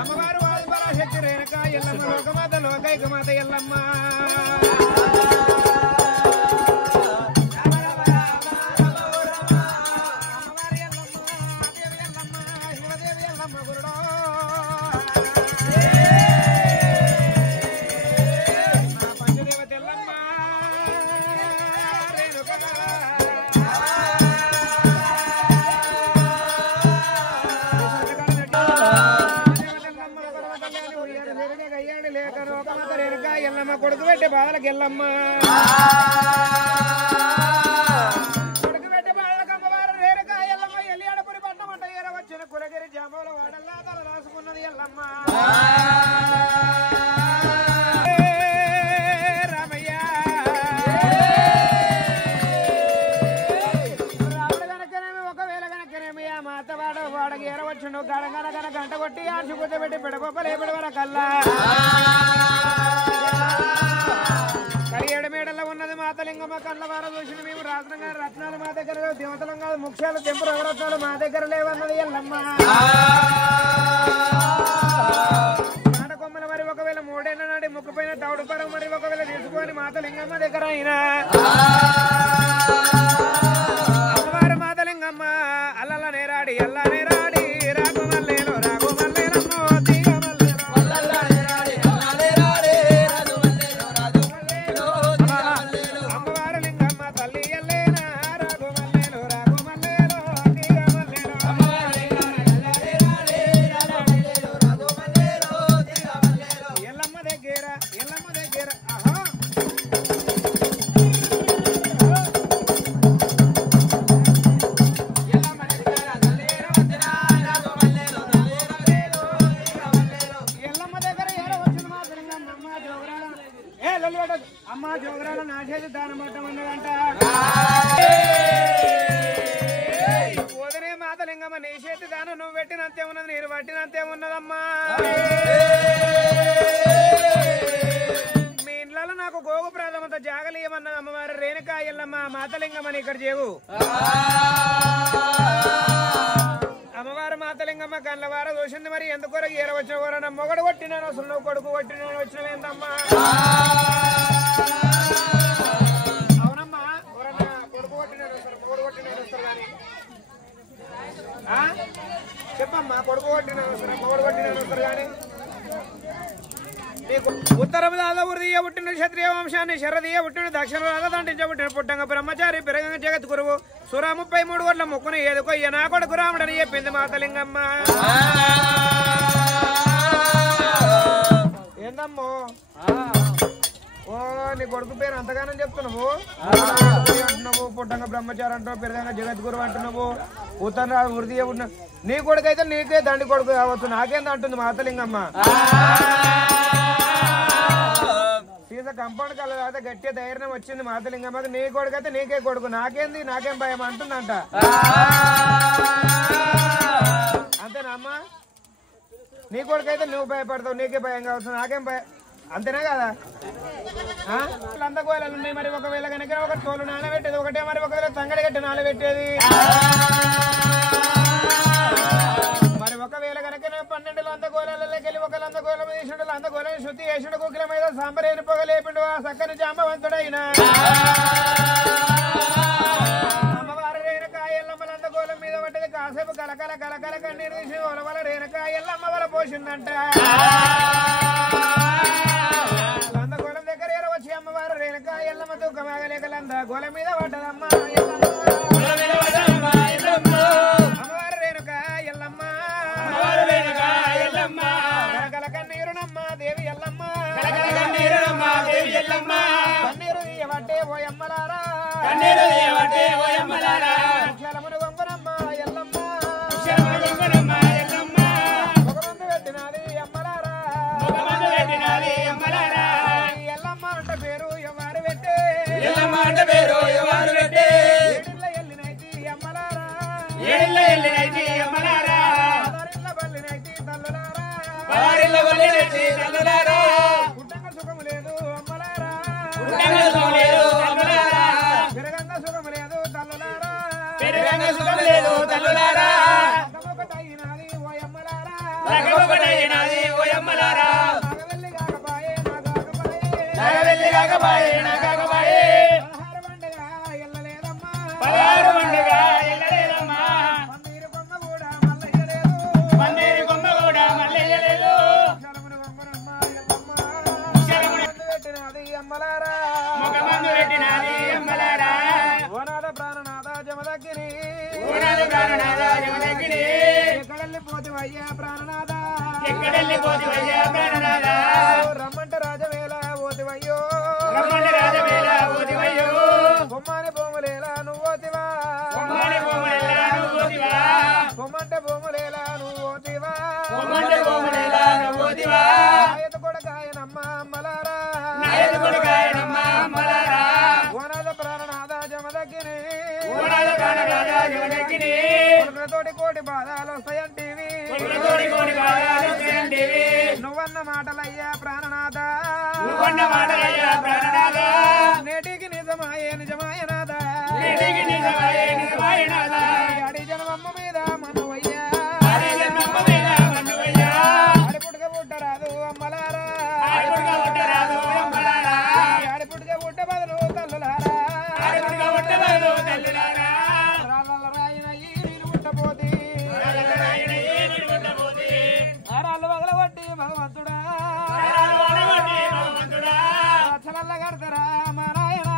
అమ్మవారు శక్తి రేణుక ఎల్లమ్మ లోకమాత లోకైకమాత ఎల్లమ్మ కొడుకు పెట్టే బాధలకు ఎల్లమ్మ కొడుకు పెట్టే బాధలకు అమ్మవారు రేరుక ఎల్లమ్మ ఎల్లి అడపురి పట్టమంట ఏర వచ్చిన కులగిరి జామల వాడల్లా తల రాసుకున్నది ఎల్లమ్మ రామయ్య రాముడు కనుకనేమి ఒకవేళ కనుకనేమి ఆ మాత వాడకి ఏర వచ్చిండు గడగన గన గంట కొట్టి ఆర్చి గుద్ద పెట్టి పెడపలు ఏపడి వరకల్లా మేడల్లో ఉన్నది మాతలింగమ్మ కళ్ళవార చూసిన మేము రాత్రంగా రత్నాలు మా దగ్గర లేవు దేవతలం కాదు ముఖ్యాలు తెంపు రవరత్నాలు మా దగ్గర లేవన్నది ఎల్లమ్మ నాటకొమ్మల మరి ఒకవేళ మూడేళ్ళ నాటి ముక్కుపోయిన తౌడు పరం మరి ఒకవేళ తీసుకొని మాతలింగమ్మ దగ్గర అయినా అమ్మవారు మాతలింగమ్మ అల్లల్ల నేరాడి అల్ల నేరాడి రాకుమల్లేలో రాకుమల్లేలమ్మో అమ్మ జోగరాల నా చేతి దానం పట్టమన్నదంట పోదనే మాతలింగమ్మ నీ చేతి దానం నువ్వు పెట్టినంతే ఉన్నది నేను పట్టినంతే ఉన్నదమ్మా మీ ఇంట్లో నాకు గోగు ప్రాధమంత జాగలీయమన్నది అమ్మవారు రేణుక ఎల్లమ్మ మాతలింగమ్మని ఇక్కడ చేవు అమ్మవారు మాతలింగమ్మ కళ్ళవార చూసింది మరి ఎందుకొరకు ఏర వచ్చిన కోరన్న మొగడు కొట్టినాను అసలు నువ్వు కొడుకు కొట్టినాను వచ్చిన ఏందమ్మా అవునమ్మా ఎవరన్నా కొడుకు కొట్టినాడు వస్తారు మొగడు కొట్టినాడు వస్తారు కానీ చెప్పమ్మా కొడుకు కొట్టినాడు వస్తారు మొగడు కొట్టినాడు వస్తారు కానీ నీకు ఉత్తర దాదవుడియ పుట్టిన క్షత్రియ వంశాన్ని శరదీయ పుట్టిన దక్షిణ రాదంటించ పుట్టిన పుట్టంగ బ్రహ్మచారి పెరగంగ జగత్ గురువు సురా 33 కోట్ల ముక్కును ఏదుకొయ్య నా కొడుకు రాముడని చెప్పింది మాతలింగమ్మ ఏందమ్మో ఓ నీ కొడుకు పేరు అంతగానని చెప్తున్నావు అంటున్నావు పుట్టంగ బ్రహ్మచారి అంటున్నావు పెరగంగ జగద్గురు అంటున్నావు ఉత్తర వృద్ధి ఉన్న నీ కొడుకు అయితే నీకే దండి కొడుకు కావచ్చు నాకేంద అంటుంది మాతలింగమ్మ సీస కంపౌండ్ కలర్ గట్టి ధైర్యం వచ్చింది మాతలింగమ్మకి నీ కొడుకు అయితే నీకే కొడుకు నాకేంది నాకేం భయం అంటుందంట అంతేనా అమ్మా నీ కొడుకు అయితే నువ్వు భయపడతావు నీకే భయం కావచ్చు నాకేం భయం అంతేనా కదా లందగోళాలు ఉన్నాయి మరి ఒకవేళ కనుక ఒక తోలు నానబెట్టేది ఒకటే మరి ఒకవేళ తంగడి గట్టి నానబెట్టేది మరి ఒకవేళ కనుక 12 లందగోళాలకి వెళ్ళి ఒక లందగోళం వేసిండు లందగోళం శుద్ధి వేసిండు కుకిల మీద సాంబరేని పొగలేపిండు ఆ చక్కని జాంబవంతుడైన అమ్మవారు రేణుక ఎల్లమ్మ లందగోళం మీద పడ్డది కాసేపు కలకల కలకల కన్నీరు తీసి ఒలవల రేణుక ఎల్లమ్మ వల పోసిందంట లందగోళం దగ్గర వచ్చి అమ్మవారు రేణుక ఎల్లమ్మ దుఃఖమాగలేక లందగోళం మీద పడ్డదమ్మ అమ్మవారు రేణుక ఎల్లమ్మ కలకల కన్నీరునమ్మ దేవి ఎల్లమ్మ కన్నీరు తీయబట్టే ఓ అమ్మలారా క్షలమును గొంగునమ్మ ఎల్లమ్మ ఒకమంది పెట్టినది అమ్మలారా ఎల్లమ్మ అంట పేరు ఎవరు పెట్టే ఏడిళ్ళ ఎల్లినైతి అమ్మలారా ఆధారిళ్ళ బల్లినైతి తల్లులారా పుట్టంగ సుఖము లేదు అమ్మలారా పెరగంగ సుఖము లేదు తల్లులారా ఒకటైనది పదహారు పండుగ ఎల్లలేదమ్మా పందిరి కొమ్మ కూడా మల్లెయ్యలేదు ముఖమందు పెట్టినది అమ్మలారా ఓనాద ప్రాణనాథ జమదగ్గిని ఎక్కడెళ్ళిపోతివయ్యా ప్రాణనాథ ఎక్కడెళ్ళిపోతివయ్యా ప్రాణనాథ రమ్మంటే రాజవేళ పోతివయ్యో రమ్మంటే రాజవేళ పోతివయ్యో బొమ్మని భూములేలా నువ్వోతివా బొమ్మని భూములేలా నువ్వోతివా బొమ్మంటే భూములేలా నువ్వోతివా బొమ్మంటే భూములేలా నువ్వోతివా నాయత కొడకాయనమ్మ అమ్మలారా నాయత కొడకాయనమ్మ అమ్మలారా ఓనాద ప్రాణనాథ జమదగ్గిని ఓనాద ప్రాణనాథ జమదగ్గిని తోటి కోటి బాధలు వస్తాయంటివి కోటి బాధలు వస్తాయంటివి నువ్వన్న మాటలయ్యా ప్రాణనాథ నువ్వన్న మాటలయ్యా ప్రాణనాథ నేటికి నిజమాయే నిజమాయనాథ నేటికి నిజమాయే నిజమాయనాథ అడి జన్మమ్మ మీద మనువయ్యా అడి జన్మమ్మ మీద మనువయ్యా ఆడి పుట్టుక పుట్టరాదు అమ్మలారా ఆడి పుట్టుక పుట్టరాదు అమ్మలారా ఆడి పుట్టుక పుట్ట బదులు తల్లులారా ఆడి పుట్టుక పుట్ట బదులు తల్లులారా రాళ్ళ రాయినయ్యి నేను పుట్టపోతి ఆరాళ్ళు వగలబట్టి భగవంతుడా రచ్చలల్ల కడతారా మా నాయన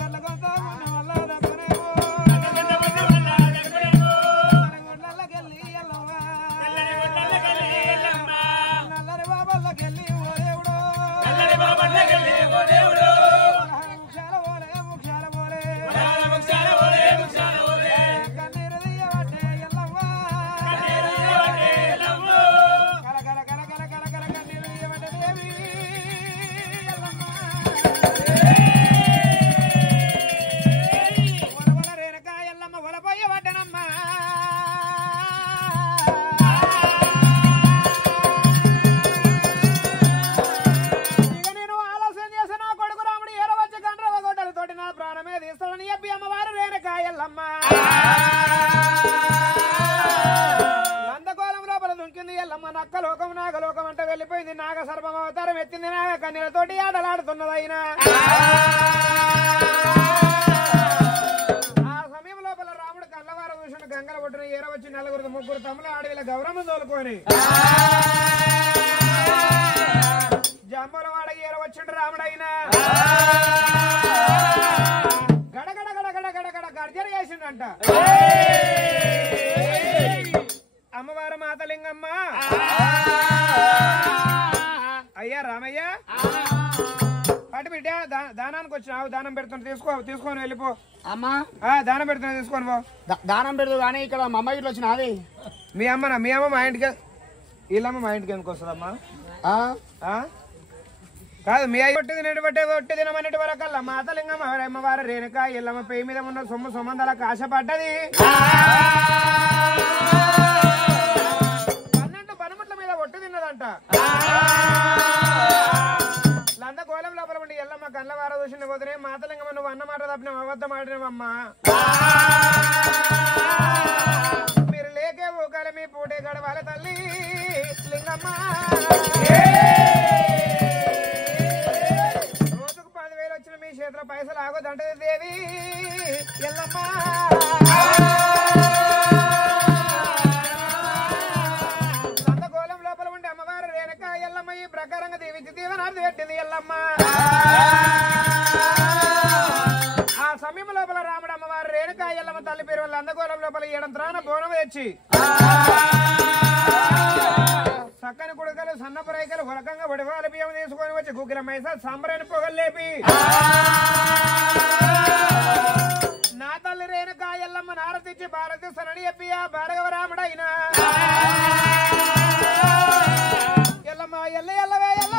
గల్ల కొంత ఉన్న వల్ల దక్కనేమో గుడ్లకెళ్ళి ఎల్లవ్వ నల్లని బాబల్లకెళ్ళి ఓ దేవుడు ముఖ్యాల పోలే కన్నీరు దియ్యబట్టే ఎల్లవ్వ కల కన్నీరు దియ్యబట్టే దేవి ఎల్లమ్మ ఒలవల రేణుక ఎల్లమ్మ ఒలపోయబడ్డనమ్మ ఇక నేను ఆలోచన చేసి నా కొడుకు రాముడు ఏరవచ్చి గండ్రవ గొడ్డలతోటి నా ప్రాణమే తీస్తాడని చెప్పి అమ్మవారు రేణుక ఎల్లమ్మ నందకోలం లోపల దుంకింది ఎల్లమ్మ నక్క లోకం నాగలోకం అంటే వెళ్ళిపోయింది నాగ సర్పం అవతారం ఎత్తింది నాగ కన్నీలతోటి ఆటలాడుతున్నది అయినా ఆ సమయం లోపల రాముడు కళ్ళవార చూసిన గంగల ఒడ్డున ఏరవచ్చి నలుగురు ముగ్గురు తమ్ముల ఆడవిల గౌరమ్మ తోలుకొని జమ్మల వాడ ఏరవచ్చిండు రాముడైనా గడగడ గడగడ గడగడ గర్జన చేసిండంట అమ్మవారు మాతలింగమ్మ అయ్యా రామయ్య పట్టు బిడ్డ దానానికి వచ్చినావు దానం పెడుతున్నా తీసుకొని వెళ్ళిపో అమ్మా దానం పెడుతున్నా తీసుకొని పో దానం పెడదు కానీ ఇక్కడ మా అమ్మ ఇట్లా వచ్చిన అది మీ అమ్మ మా ఇంటికి వీళ్ళమ్మ మా ఇంటికి ఎందుకు వస్తుందమ్మా కాదు మీ అయ్యి ఒట్టి తినమన్నటి వరకల్లా మాతలింగమ్మ అమ్మవారు రేణుక ఇల్లమ్మ పేయి మీద ఉన్న సొమ్ము సొమ్మందలకు ఆశపడ్డది 12 పనిముట్ల మీద ఒట్టు తిన్నదంట లందకోలం లోపల ఉండి ఎల్లమ్మ కళ్ళవార చూసిన పోతేనే మాతలింగమ్మ నువ్వు అన్నమాట తప్పిన అబద్ధం ఆడినవమ్మా మీరు లేకే ఊకాల మీ పూటే గడవాల తల్లి లింగమ్మ రోజుకు 10,000 వచ్చిన మీ చేతిలో పైసలు ఆగొద్దంటే దేవి ఎల్లమ్మ లందకోలం లోపల ఉండి అమ్మవారు రేణుక ఎల్లమ్మ ఈ ప్రకారంగా దీవించి దీవనార్థి పెట్టింది ఎల్లమ్మ ఆ సమయం లోపల రాముడు అమ్మవారు రేణుక ఎల్లమ్మ తల్లి పేరు లందకోలం లోపల 7 త్రాన బోనం తెచ్చి చక్కని కుడుకలు సన్నపు రైకలు హులకంగా వడివాల బియ్యం తీసుకొని వచ్చి గుగ్గిల మైసా సంబరాన్ని పొగలు లేపి నా తల్లి రేణుక ఎల్లమ్మ నారతిచ్చి భారతీస్తానని చెప్పి ఆ భార్గవ రాముడైనా ఎల్లమ్మ ఎల్ల ఎల్లవే ఎల్ల